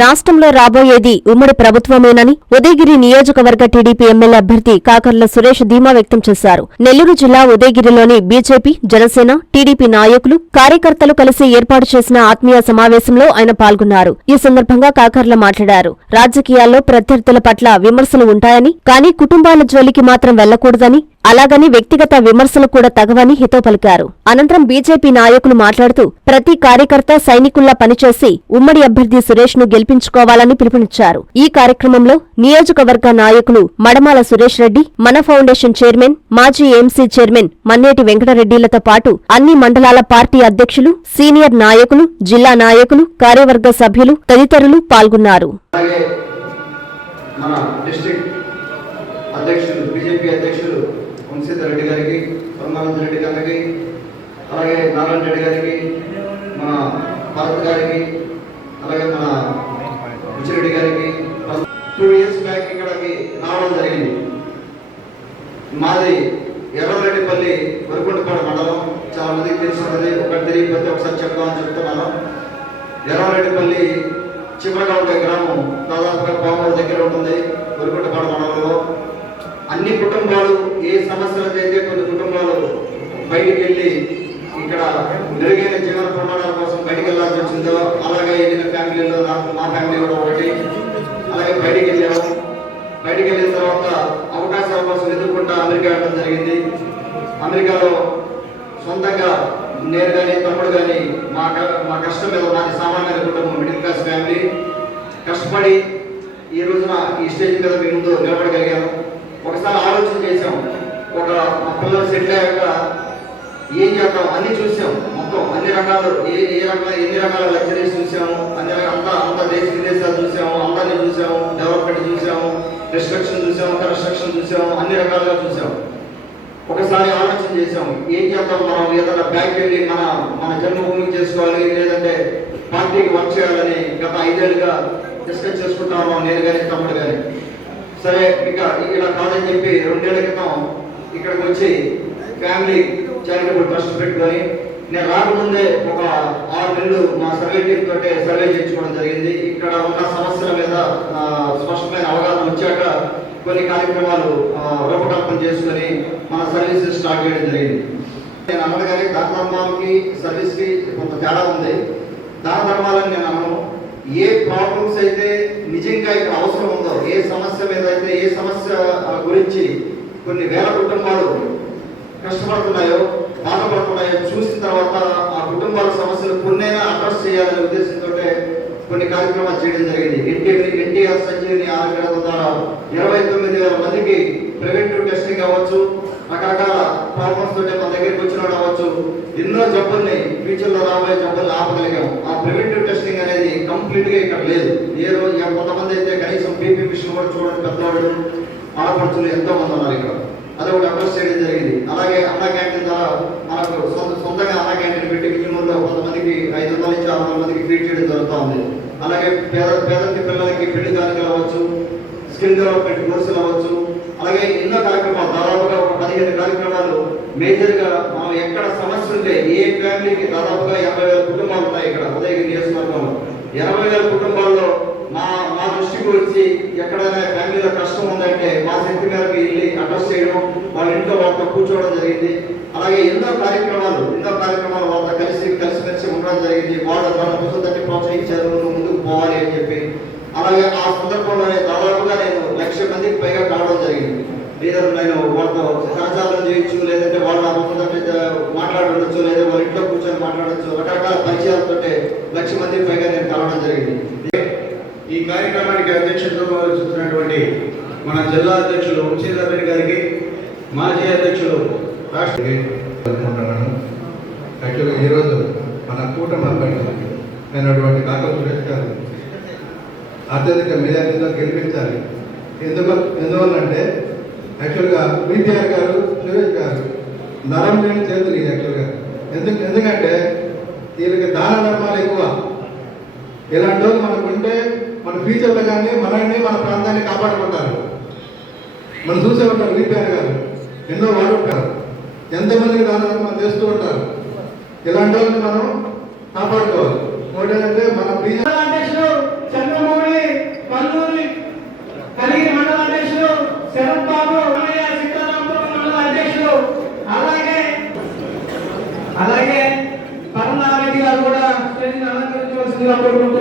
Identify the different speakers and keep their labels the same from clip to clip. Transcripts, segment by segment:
Speaker 1: రాష్ట్రంలో రాబోయేది ఉమ్మడి ప్రభుత్వమేనని ఉదయగిరి నియోజకవర్గ టీడీపీ ఎమ్మెల్యే అభ్యర్థి కాకర్ల సురేష్ ధీమా వ్యక్తం చేశారు. నెల్లూరు జిల్లా ఉదయగిరిలోని బీజేపీ జనసేన టీడీపీ నాయకులు కార్యకర్తలు కలిసి ఏర్పాటు చేసిన ఆత్మీయ సమావేశంలో ఆయన పాల్గొన్నారు. ఈ సందర్భంగా కాకర్ల మాట్లాడారు. రాజకీయాల్లో ప్రత్యర్థుల పట్ల విమర్శలు ఉంటాయని కానీ కుటుంబాల జోలికి మాత్రం వెళ్ళకూడదని అలాగని వ్యక్తిగత విమర్శలు కూడా తగవని హితో పలికారు. అనంతరం బీజేపీ నాయకులు మాట్లాడుతూ ప్రతి కార్యకర్త సైనికుల్లా పనిచేసి ఉమ్మడి అభ్యర్థి సురేష్ను గెలిపించుకోవాలని పిలుపునిచ్చారు. ఈ కార్యక్రమంలో నియోజకవర్గ నాయకులు మడమాల సురేష్ రెడ్డి మన ఫౌండేషన్ చైర్మన్ మాజీ ఎంసీ చైర్మన్ మన్నేటి వెంకటరెడ్డిలతో పాటు అన్ని మండలాల పార్టీ అధ్యక్షులు సీనియర్ నాయకులు జిల్లా నాయకులు కార్యవర్గ సభ్యులు తదితరులు పాల్గొన్నారు.
Speaker 2: మన డిస్ట్రిక్ట్ అధ్యక్షులు బీజేపీ అధ్యక్షులు వంశీధర్ రెడ్డి గారికి పరమానంద రెడ్డి గారికి అలాగే నారాయణ రెడ్డి గారికి మన భరత్ గారికి అలాగే మన బుచ్చిరెడ్డి గారికి టూ ఇయర్స్ బ్యాక్ ఇక్కడికి రావడం జరిగింది మాది ఎర్రరెడ్డిపల్లి వరకుంటపాడు మండలం చాలా మందికి తెలుసున్నది ఒకటి తెలియకపోతే ఒకసారి చెప్తామని చెప్తున్నాను ఎర్రరెడ్డిపల్లి చివరగా ఉండే గ్రామం దాదాపుగా పామూరు దగ్గర ఉంటుంది వరకుంటపాడు మండలంలో అన్ని కుటుంబాలు ఏ సమస్యలతో అయితే కొన్ని కుటుంబాలు బయటికి వెళ్ళి ఇక్కడ మెరుగైన జీవన ప్రమాణాల కోసం బయటికి వెళ్ళాల్సి వచ్చిందో అలాగే వెళ్ళిన ఫ్యామిలీలో నాకు మా ఫ్యామిలీ కూడా ఒకటి. అలాగే బయటికి వెళ్ళాము. బయటికి వెళ్ళిన తర్వాత అవకాశం కోసం ఎదుర్కొంటా అమెరికా వెళ్ళడం జరిగింది. అమెరికాలో సొంతంగా నేను కానీ తమ్ముడు కానీ మా క- మా కష్టం మీద మాది సామాన్య కుటుంబం మిడిల్ క్లాస్ ఫ్యామిలీ కష్టపడి ఈ రోజున ఈ స్టేజ్ మీద మీ ముందు నిలబడగలిగాను. ఒకసారి ఆలోచన చేశాం. ఒక మా పిల్లలు సెటిల్ అయ్యాక ఏం చేద్దాం అన్ని చూసాం మొత్తం అన్ని రకాలు ఏ ఏ రకాల ఎన్ని రకాల లగ్జరీస్ చూసాము? అన్ని రకాల అంతా దేశ విదేశాలు చూసాము అందరినీ చూసాము డెవలప్మెంట్ చూసాము రిస్ట్రక్షన్ చూసాము కన్స్ట్రక్షన్ చూసాము అన్ని రకాలుగా చూసాము. ఒకసారి ఆలోచన చేసాం ఏం చేద్దాం మనం? ఏదైనా బ్యాక్ వెళ్ళి మన మన జన్మభూమికి చేసుకోవాలి లేదంటే పార్టీకి వర్క్ చేయాలని గత ఐదేళ్ళుగా డిస్కస్ చేసుకుంటాము నేను కానీ తమ్ముడు కానీ సరే ఇక ఇలా కాదని చెప్పి రెండేళ్ళ క్రితం ఇక్కడికి వచ్చి ఫ్యామిలీ చారిటబుల్ ట్రస్ట్ పెట్టుకొని నేను రాకముందే ఒక ఆరు నెలలు మా సర్వే టీమ్ తోటే సర్వే చేయించుకోవడం జరిగింది. ఇక్కడ ఉన్న సమస్యల మీద స్పష్టమైన అవగాహన వచ్చాక కొన్ని కార్యక్రమాలు రూపకల్పన చేసుకొని మన సర్వీసెస్ స్టార్ట్ చేయడం జరిగింది. నేను అన్నగారి దాన సర్వీస్కి కొంత తేడా ఉంది. దాన ధర్మాలని నేను అనను. ఏ ప్రాబ్లమ్స్ అయితే నిజంగా ఇక్కడ అవసరం ఉందో ఏ సమస్య మీద అయితే ఏ సమస్య గురించి కొన్ని వేల కుటుంబాలు కష్టపడుతున్నాయో బాధపడుతున్నాయో చూసిన తర్వాత ఆ కుటుంబాల సమస్యలు కొన్నైనా అడ్రస్ చేయాలనే ఉద్దేశంతో కొన్ని కార్యక్రమాలు చేయడం జరిగింది. ఎన్టీఆర్ ఎన్టీఆర్ సంజీవిని ఆరోగ్య ద్వారా ఇరవై తొమ్మిది వేల మందికి ప్రివెంటివ్ టెస్టింగ్ అవ్వచ్చు. రకరకాల ప్రాబ్లమ్స్ తోటి మన దగ్గరికి వచ్చిన అవ్వచ్చు. ఎన్నో జబ్బుల్ని ఫ్యూచర్లో రాబోయే జబ్బుల్ని ఆపగలిగాం. ఆ ప్రివెంటివ్ టెస్టింగ్ అనేది కంప్లీట్గా ఇక్కడ లేదు. ఏ రోజు కొంతమంది అయితే కనీసం బీపీ మిషన్ కూడా చూడండి పెద్దవాళ్ళు ఆడపడుచులు ఎంతో మంది ఉన్నారు ఇక్కడ. అది ఒకటి అడ్రస్ చేయడం జరిగింది. అలాగే అన్న క్యాంటీన్ ద్వారా మనకు సొంత సొంతంగా అన్న క్యాంటీన్ పెట్టి విజయనగరంలో కొంతమందికి ఐదు వందల నుంచి ఆరు వందల మందికి ఫీడ్ చేయడం జరుగుతూ ఉంది. అలాగే పేద పేదంటి పిల్లలకి పెళ్ళి కానుకలు అవ్వచ్చు స్కిల్ డెవలప్మెంట్ కోర్సులు అవ్వచ్చు. అలాగే ఎన్నో కార్యక్రమాలు దాదాపుగా ఒక పదిహేను కార్యక్రమాలు మేజర్గా మనం ఎక్కడ సమస్య ఉంటే ఏ ఫ్యామిలీకి దాదాపుగా యాభై వేల కుటుంబాలు ఉన్నాయి ఇక్కడ ఉదయగిరి నియోజకవర్గంలో. ఎనభై వేల కుటుంబాల్లో మా మా వచ్చి ఎక్కడైనా ఫ్యామిలీలో కష్టం ఉందంటే మా శక్తి గారికి వెళ్ళి అడ్రస్ చేయడం వాళ్ళ ఇంట్లో వాళ్ళతో కూర్చోవడం జరిగింది. అలాగే ఎన్నో కార్యక్రమాలు ఎన్నో కార్యక్రమాలు వాళ్ళతో కలిసి కలిసిమెలిసి ఉండడం జరిగింది. వాళ్ళ వాళ్ళ కోసం తట్టి ప్రోత్సహించారు నువ్వు ముందుకు పోవాలి అని చెప్పి. అలాగే ఆ సందర్భంలోనే దాదాపుగా నేను లక్ష మందికి పైగా కావడం జరిగింది. లేదా నేను వాళ్ళతో సహచారం చేయొచ్చు లేదంటే వాళ్ళ నా మాట్లాడవచ్చు లేదా వాళ్ళ ఇంట్లో కూర్చొని మాట్లాడవచ్చు రకరకాల పరిచయాలతో లక్ష మందికి పైగా నేను కలవడం జరిగింది.
Speaker 3: ఈ కార్యక్రమానికి అధ్యక్షతతో వహిస్తున్నటువంటి మన జిల్లా అధ్యక్షులు వంశీధర్ గారికి మాజీ అధ్యక్షులు రాష్ట్ర
Speaker 4: యాక్చువల్గా ఈరోజు మన కూటమి అభ్యర్థి అయినటువంటి కాకల సురేష్ గారు అత్యధిక మెజార్టీతో గెలిపించాలి. ఎందుకు ఎందువల్లంటే యాక్చువల్గా బీటీఆర్ గారు సురేష్ గారు నరం లేని చేతులు యాక్చువల్గా ఎందుకు ఎందుకంటే వీళ్ళకి దాన ధర్మాలు ఎక్కువ. ఇలాంటి వాళ్ళు మనకుంటే మన ఫ్యూచర్లో కానీ మనల్ని మన ప్రాంతాన్ని కాపాడుకుంటారు. మనం చూసే ఉంటారు వీపీఆర్ గారు. ఎన్నో వాళ్ళు ఉంటారు. ఎంతమందికి దానాలు మనం చేస్తూ ఉంటారు. ఇలాంటి వాళ్ళని మనం కాపాడుకోవాలి. ఒకటేంటంటే మన
Speaker 5: అధ్యక్షుడు చంద్రమౌళి పల్లూరి కలిగి మండల అధ్యక్షుడు శరత్ బాబు మండల
Speaker 6: అధ్యక్షుడు అలాగే అలాగే పరమారెడ్డి గారు
Speaker 3: కూడా అలంకరించవలసిందిగా కోరుకుంటున్నాను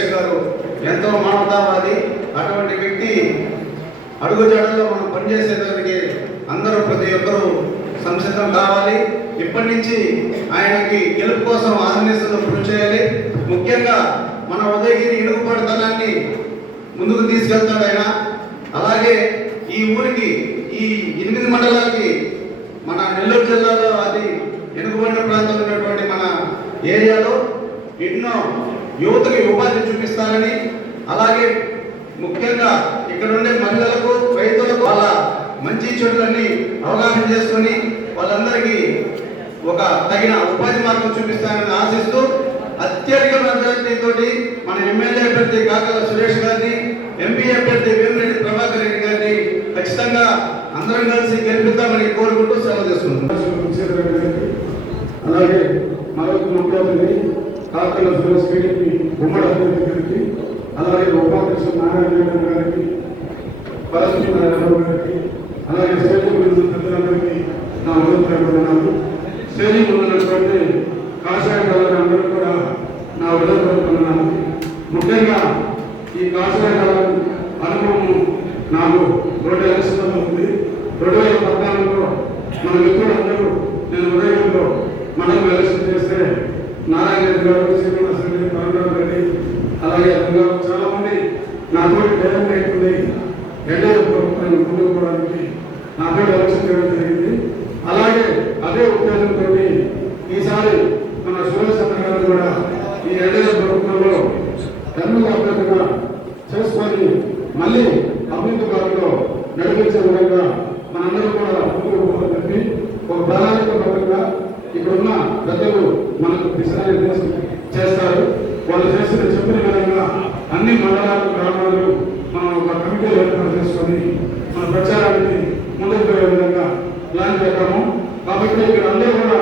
Speaker 3: కాకల సురేష్ గారు ఎంతో మానవతావాది అటువంటి వ్యక్తి. అడుగుజాడల్లో మనం పనిచేసేదానికి అందరూ ప్రతి ఒక్కరూ సంసిద్ధం కావాలి. ఇప్పటి నుంచి ఆయనకి గెలుపు కోసం ఆహ్వానిస్తున్న కృషి చేయాలి. ముఖ్యంగా మన ఉదయగిరి ఇడుగుపడతనాన్ని ముందుకు తీసుకెళ్తాడు ఆయన. అలాగే ఈ ఊరికి ఈ ఎనిమిది మండలాలకి మన నెల్లూరు జిల్లాలో అది వెనుకబడిన ప్రాంతంలో ఉన్నటువంటి మన ఏరియాలో ఎన్నో యువతకి ఉపాధి చూపిస్తారని అలాగే ముఖ్యంగా ఇక్కడ ఉండే మహిళలకు రైతులకు వాళ్ళ మంచి చెడులన్నీ అవగాహన చేసుకొని వాళ్ళందరికీ ఒక తగిన ఉపాధి మార్గం చూపిస్తారని ఆశిస్తూ అత్యధిక మెజారిటీతోటి మన ఎమ్మెల్యే అభ్యర్థి కాకల సురేష్ గారిని ఎంపీ అభ్యర్థి వేమిరెడ్డి ప్రభాకర్ రెడ్డి గారిని ఖచ్చితంగా అందరం కలిసి గెలిపిద్దామని కోరుకుంటూ సెలవు చేసుకుంటున్నాం
Speaker 7: అలాగే మరొక ముఖ్యమంత్రి కాకల సురేష్ గారికి ఉమ్మడి అభ్యర్థి గారికి అలాగే ఉపాధ్యక్షుడు నారాయణ గారికి పరశురామ నారాయణరావు గారికి అలాగే సేవ గురించి నా ఉదయపడుతున్నాను సేవ ఉన్నటువంటి కాషాయ కళలు అందరూ కూడా నా ఉదయపడుతున్నాను ముఖ్యంగా ఈ కాషాయ కళ అనుభవం నాకు రెండు ఎలక్షన్లో ఉంది రెండు వేల పద్నాలుగులో మన మిత్రులందరూ నేను ఉదయంలో మనం ఎలక్షన్ చేస్తే నారాయణ రెడ్డి గారు శ్రీనివాస రెడ్డి పరమరావు రెడ్డి అలాగే ఇంకా చాలా మంది నాతో ధైర్యం లేకుండా ఎన్డీఏ ప్రభుత్వాన్ని ముందుకు పోవడానికి నాతో ఎలక్షన్ చేయడం జరిగింది. అలాగే అదే ఉద్దేశంతో ఈసారి మన సురేష్ అన్న గారు కూడా ఈ ఎన్డీఏ ప్రభుత్వంలో కర్నూలు అభ్యర్థిగా చేసుకొని మళ్ళీ అభివృద్ధి బాటలో నడిపించే విధంగా మనందరం కూడా ముందుకు పోవాలని చెప్పి ఒక ప్రణాళికబద్ధంగా ఇక్కడున్న పెద్దలు మనకు దిశానిర్దేశం చేస్తారు వాళ్ళు చేసిన చెప్పిన విధంగా అన్ని మండలాలు గ్రామాలు మనం ఒక కమిటీలు ఏర్పాటు చేసుకొని మన ప్రచారానికి ముందుకు పోయే విధంగా ప్లాన్ చేద్దాము కాబట్టి ఇక్కడ అందరూ కూడా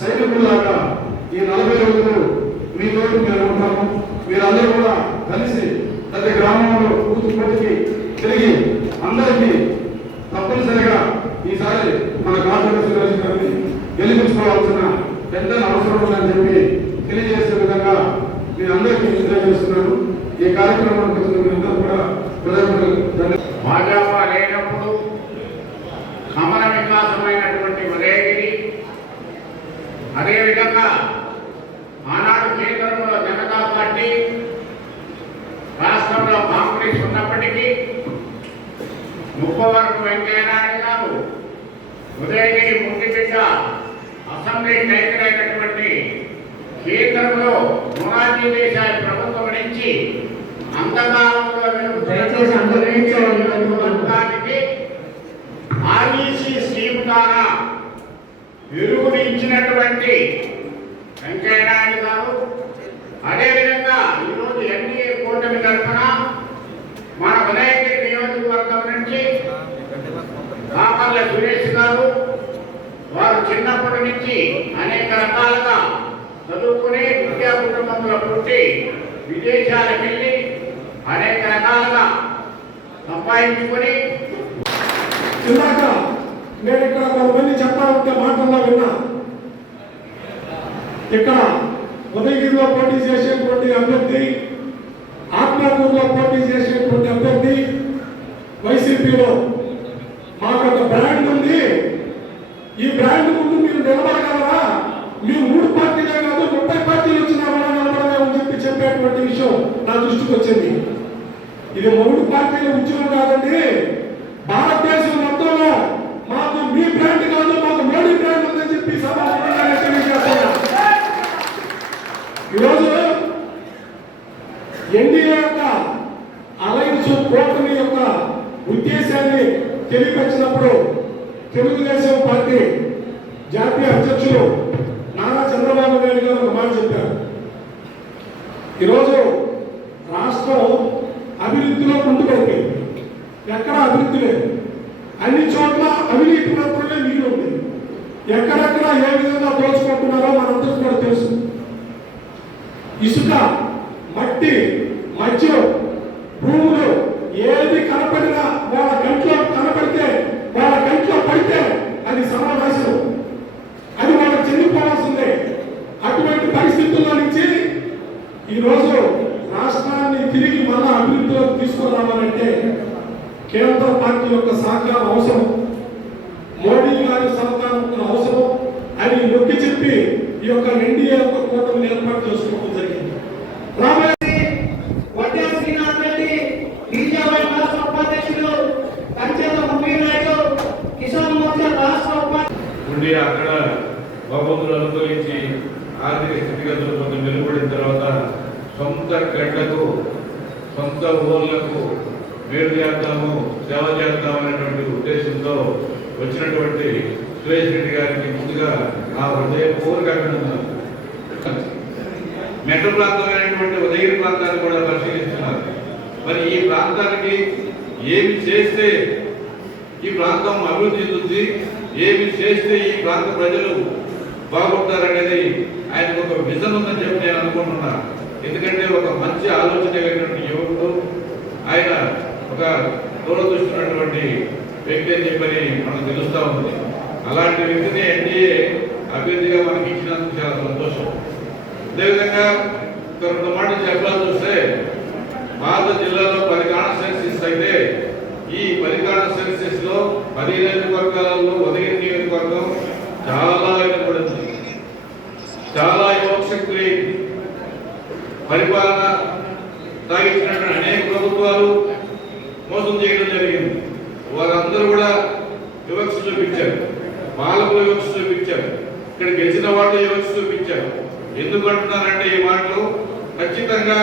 Speaker 7: సైనికుల్లాగా ఈ నలభై రోజులు మీ తోటి మేము ఉంటాము మీరందరూ కూడా కలిసి ప్రతి గ్రామంలో కూతు పోటీకి తిరిగి అందరికీ తప్పనిసరిగా ఈసారి మన కాంగ్రెస్ సురేష్ గారిని గెలిపించుకోవాల్సిన పెద్ద అవసరం ఉందని చెప్పి తెలియజేసే విధంగా మీ అందరికీ తెలియజేస్తున్నాను ఈ కార్యక్రమానికి వచ్చిన మీరందరూ కూడా హృదయపూర్వక ధన్యవాదాలు
Speaker 8: భాజపా లేనప్పుడు కమల వికాసమైనటువంటి ఉదయగిరి అదేవిధంగా ఆనాడు కేంద్రంలో జనతా పార్టీ రాష్ట్రంలో కాంగ్రెస్ ఉన్నప్పటికీ ముప్పవరపు వెంకయ్యనాయుడు గారు ఉదయగిరి ముద్దిబిడ్డ అసెంబ్లీ టైటిల్ అయినటువంటి కేంద్రంలో మొరార్జీ దేశాయ్ ప్రభుత్వం నుంచి అంతకాలంలో
Speaker 5: దయచేసి అందరూ
Speaker 8: ఆర్బీసీ స్కీమ్ ద్వారా వెలుగునిచ్చినటువంటి వెంకయ్యనాయుడు గారు అదేవిధంగా ఈరోజు ఎన్డీఏ కూటమి తరఫున మన వినాయకుడి నియోజకవర్గం నుంచి కాపర్ల సురేష్ గారు వారు చిన్నప్పటి నుంచి అనేక రకాలుగా చదువుకుని విద్యా కుటుంబంలో పుట్టి విదేశాలకు వెళ్ళి అనేక రకాలుగా సంపాదించుకొని
Speaker 7: ఇందాక నేను ఇక్కడ కొంతమంది చెప్పాలంటే మాటల్లో విన్నా. ఇక్కడ ఉదయగిరిలో పోటీ చేసేటువంటి అభ్యర్థి ఆత్మకూరులో పోటీ చేసేటువంటి అభ్యర్థి వైసీపీలో మాకు ఒక బ్రాండ్ ఉంది. ఈ బ్రాండ్ ముందు మీరు నిలబడగలరా? మీరు మూడు పార్టీలే కాదు ముప్పై పార్టీలు వచ్చిన కూడా నిలబడలేమని చెప్పి చెప్పేటువంటి విషయం నా దృష్టికి వచ్చింది. ఇది మూడు పార్టీల ఉద్యమం కాదండి. భారతదేశం మొత్తంలో మాకు మీ బ్రాండ్ కాదు మాకు మోడీ బ్రాండ్ ఉందని చెప్పి సభాముఖంగా నేను తెలియజేస్తున్నా ఈరోజు ఎన్డీఏ యొక్క అలయన్స్ కూటమి యొక్క ఉద్దేశాన్ని తెలియపరిచినప్పుడు తెలుగుదేశం పార్టీ జాతీయ అధ్యక్షులు నారా చంద్రబాబు నాయుడు గారు ఒక మాట చెప్పారు ఈరోజు రాష్ట్రం అభివృద్ధిలో ముందుకెళ్తుంది ఎక్కడ అభివృద్ధి లేదు అన్ని చోట్ల అవినీతి మాత్రమే మిగిలి ఉంది ఎక్కడెక్కడ ఏ విధంగా దోచుకుంటున్నారో మనందరికీ కూడా తెలుసు. ఇసుక మట్టి మద్యం భూములు ఏది కనపడినా వాళ్ళ కంట్లో కనపడితే వాళ్ళ కంట్లో పడితే అది సమావేశం అది వాళ్ళకి చెందిపోవాల్సిందే అటువంటి పరిస్థితుల్లో నుంచి ఈరోజు రాష్ట్రాన్ని తిరిగి మళ్ళా అభివృద్ధిలోకి తీసుకురావాలంటే కేంద్ర పార్టీ యొక్క సహకారం అవసరం మోడీ గారి సహకారం కూడా అవసరం అని నొక్కి చెప్పి ఈ యొక్క ఎన్డీఏ యొక్క కూటమిని ఏర్పాటు చేసుకోవడం జరిగింది రాబోయే
Speaker 5: వడ్డే శ్రీనాథ్ రెడ్డి బీజేపీ రాష్ట్ర ఉపాధ్యక్షులు కంచెల మురళీ నాయుడు కిసాన్ మోర్చా రాష్ట్ర ఉపాధ్యక్షులు
Speaker 9: ఉండి అక్కడ భగవంతుడు అనుగ్రహించి ఆర్థిక స్థితిగతులు కొంచెం మెరుగుపడిన తర్వాత సొంత గడ్డకు సొంత ఊర్లకు మేలు చేద్దాము సేవ చేద్దాం అనేటువంటి ఉద్దేశంతో వచ్చినటువంటి సురేష్ రెడ్డి గారికి ముందుగా నా హృదయపూర్వక అభినందనలు. మెట్రో ప్రాంతమైనటువంటి ఉదయగిరి ప్రాంతాన్ని కూడా పరిశీలిస్తున్నారు. మరి ఈ ప్రాంతానికి ఏమి చేస్తే ఈ ప్రాంతం అభివృద్ధి చెందుతుంది ఏమి చేస్తే ఈ ప్రాంత ప్రజలు బాగుంటారనేది ఆయనకు ఒక విజన్ ఉందని చెప్పి నేను అనుకుంటున్నా. ఎందుకంటే ఒక మంచి ఆలోచన కలిగినటువంటి యువకుడు ఆయన ఒక దూరదృష్టినటువంటి వ్యక్తి అని చెప్పని మనకు తెలుస్తూ ఉంది. అలాంటి వ్యక్తిని ఎన్డీఏ అభ్యర్థిగా మనకి ఇచ్చినందుకు చాలా సంతోషం. అదేవిధంగా ఒక రెండు మాటలు చెప్పాల్సి వస్తే భారత జిల్లాలో పది కాన్స్టిట్యూన్సీస్ అయితే ఈ పది కాన్స్టిట్యూన్సీస్లో పది నియోజకవర్గాలలో ఉదయం నియోజకవర్గం చాలా వెనుకబడింది. చాలా యువశక్తి పరిపాలన సాగించినటువంటి అనేక ప్రభుత్వాలు మోసం చేయడం జరిగింది. వారందరూ కూడా వివక్ష చూపించారు. పాలకులు వివక్ష ఇక్కడ గెలిచిన వాళ్ళు వివక్ష చూపించారు. ఎందుకు అంటున్నారంటే ఈ మాటలు? ఖచ్చితంగా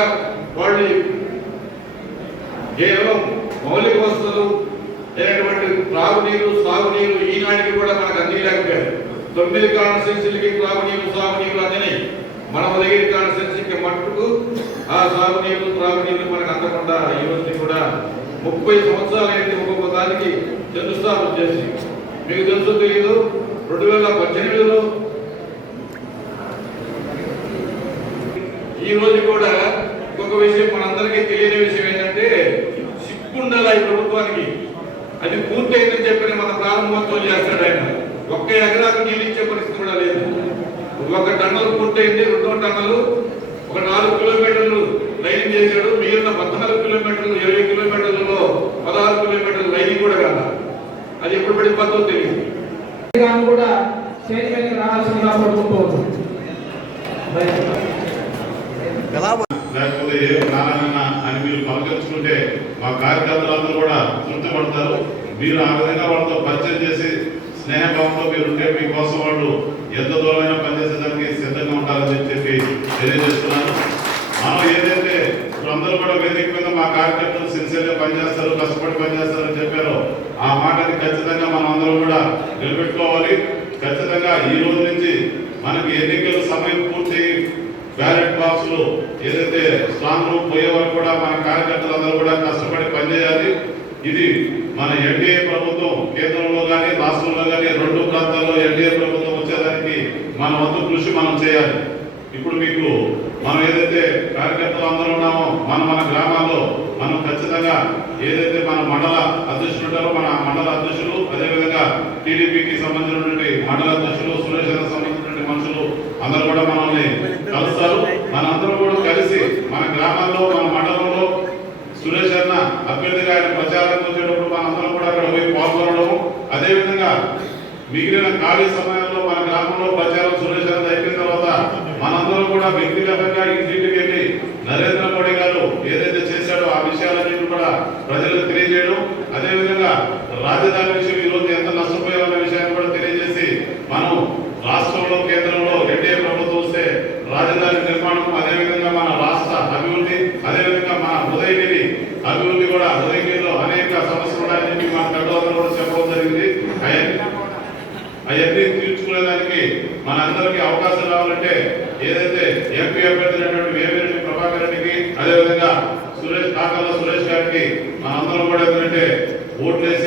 Speaker 9: వాళ్ళు కేవలం మౌలిక వసతులు లేనటువంటి త్రాగునీరు సాగునీరు ఈనాటికి కూడా మనకు అందిలేకపోయారు తొమ్మిది కాన్స్టిట్యూన్సీలకి త్రాగునీరు సాగునీరు అందినాయి. మన దగ్గర కాన్స్టిట్యూన్సీకి మట్టుకు ఆ సాగునీరు త్రాగునీరు మనకు అందకుండా ఈ కూడా ముప్పై సంవత్సరాలు అయింది ఒక్కొక్క దానికి చంద్రస్థాపన చేసి మీకు తెలుసు తెలియదు రెండు వేల పద్దెనిమిదిలో ఈ రోజు కూడా ఒక విషయం మనందరికీ తెలియని విషయం ఏంటంటే సిగ్గుండాలి ఈ ప్రభుత్వానికి అది పూర్తయిందని చెప్పి మన ప్రారంభోత్సవం చేస్తాడు ఆయన. ఒక్క ఎకరాకు నీళ్ళు ఇచ్చే పరిస్థితి కూడా లేదు. ఒక టన్నులు పూర్తయింది రెండో టన్నులు ఒక నాలుగు కిలోమీటర్లు లైన్ చేశాడు. మిగిలిన పద్నాలుగు కిలోమీటర్లు ఇరవై కిలోమీటర్లలో పదహారు కిలోమీటర్లు లైన్ కూడా కాదు అది ఎప్పుడు పడిపోతుందో తెలియదు.
Speaker 5: కూడా స్టేజ్ మీదకి రావాల్సిందిగా కోరుకుంటూ
Speaker 6: లేకపోతే ఏ అని మీరు పలకరించుకుంటే మా కార్యకర్తలందరూ కూడా తృప్తి పడతారు మీరు ఆ విధంగా వాళ్ళతో పరిచయం చేసి స్నేహభావంతో మీరు ఉంటే మీకోసం వాళ్ళు ఎంత దూరమైనా పనిచేసేదానికి సిద్ధంగా ఉంటారని చెప్పి తెలియజేస్తున్నాను. మనం ఏదైతే అందరూ కూడా వేదిక మీద మా కార్యకర్తలు సిన్సియర్గా పనిచేస్తారు కష్టపడి పనిచేస్తారని చెప్పారో ఆ మాటని ఖచ్చితంగా మనం అందరం కూడా నిలబెట్టుకోవాలి. ఖచ్చితంగా ఈ రోజు నుంచి మనకి ఎన్నికల సమయం పూర్తి బ్యాలెట్ బాక్సులు ఏదైతే స్ట్రాంగ్ రూమ్ పోయే వరకు కూడా మన కార్యకర్తలందరూ కూడా కష్టపడి పనిచేయాలి. ఇది మన ఎన్డీఏ ప్రభుత్వం కేంద్రంలో కానీ రాష్ట్రంలో కానీ రెండు ప్రాంతాల్లో ఎన్డీఏ ప్రభుత్వం వచ్చేదానికి మన వంతు కృషి మనం చేయాలి. ఇప్పుడు మీకు మనం ఏదైతే కార్యకర్తలు అందరూ ఉన్నామో మన మన గ్రామాల్లో మనం ఖచ్చితంగా ఏదైతే మన మండల అధ్యక్షులు ఉంటారో మన మండల అధ్యక్షులు అదేవిధంగా టీడీపీకి సంబంధించినటువంటి మండల అధ్యక్షులు సురేష్ సంబంధించినటువంటి మనుషులు అందరూ కూడా మనల్ని కలుస్తారు. గ్రామంలో మన మండలంలో సురేష్ అన్న అభ్యర్థిగా ఆయన ప్రచారం వచ్చేటప్పుడు మనందరం కూడా అక్కడ పోయి పాల్గొనడం అదేవిధంగా మిగిలిన ఖాళీ సమయంలో మన గ్రామంలో ప్రచారం సురేష్ అన్న అయిపోయిన తర్వాత మనందరం కూడా వ్యక్తిగతంగా ఇంటింటికి వెళ్ళి నరేంద్ర మోడీ గారు ఏదైతే చేశాడో ఆ విషయాలన్నీ కూడా ప్రజలకు తెలియజేయడం. అదేవిధంగా రాజధాని విషయం ఈ రోజు ఎంత నష్టపోయామన్న విషయాన్ని కూడా తెలియజేసి మనం రాష్ట్రంలో కేంద్రంలో ఎన్డీఏ ప్రభుత్వం వస్తే రాజధాని నిర్మాణం అదేవిధంగా మన రాష్ట్ర అభివృద్ధి అదేవిధంగా మన ఉదయగిరి అభివృద్ధి కూడా ఉదయగిరిలో అనేక సమస్యలు ఉన్నాయని చెప్పి మన పెద్దవాళ్ళు కూడా చెప్పడం జరిగింది అవన్నీ అవన్నీ తీర్చుకునేదానికి మనందరికీ అవకాశం రావాలంటే ఏదైతే ఎంపీ అభ్యర్థులైనటువంటి వేమిరెడ్డి ప్రభాకర్ రెడ్డికి అదేవిధంగా సురేష్ కాకల సురేష్ గారికి మనందరం కూడా ఏంటంటే ఓట్లేసి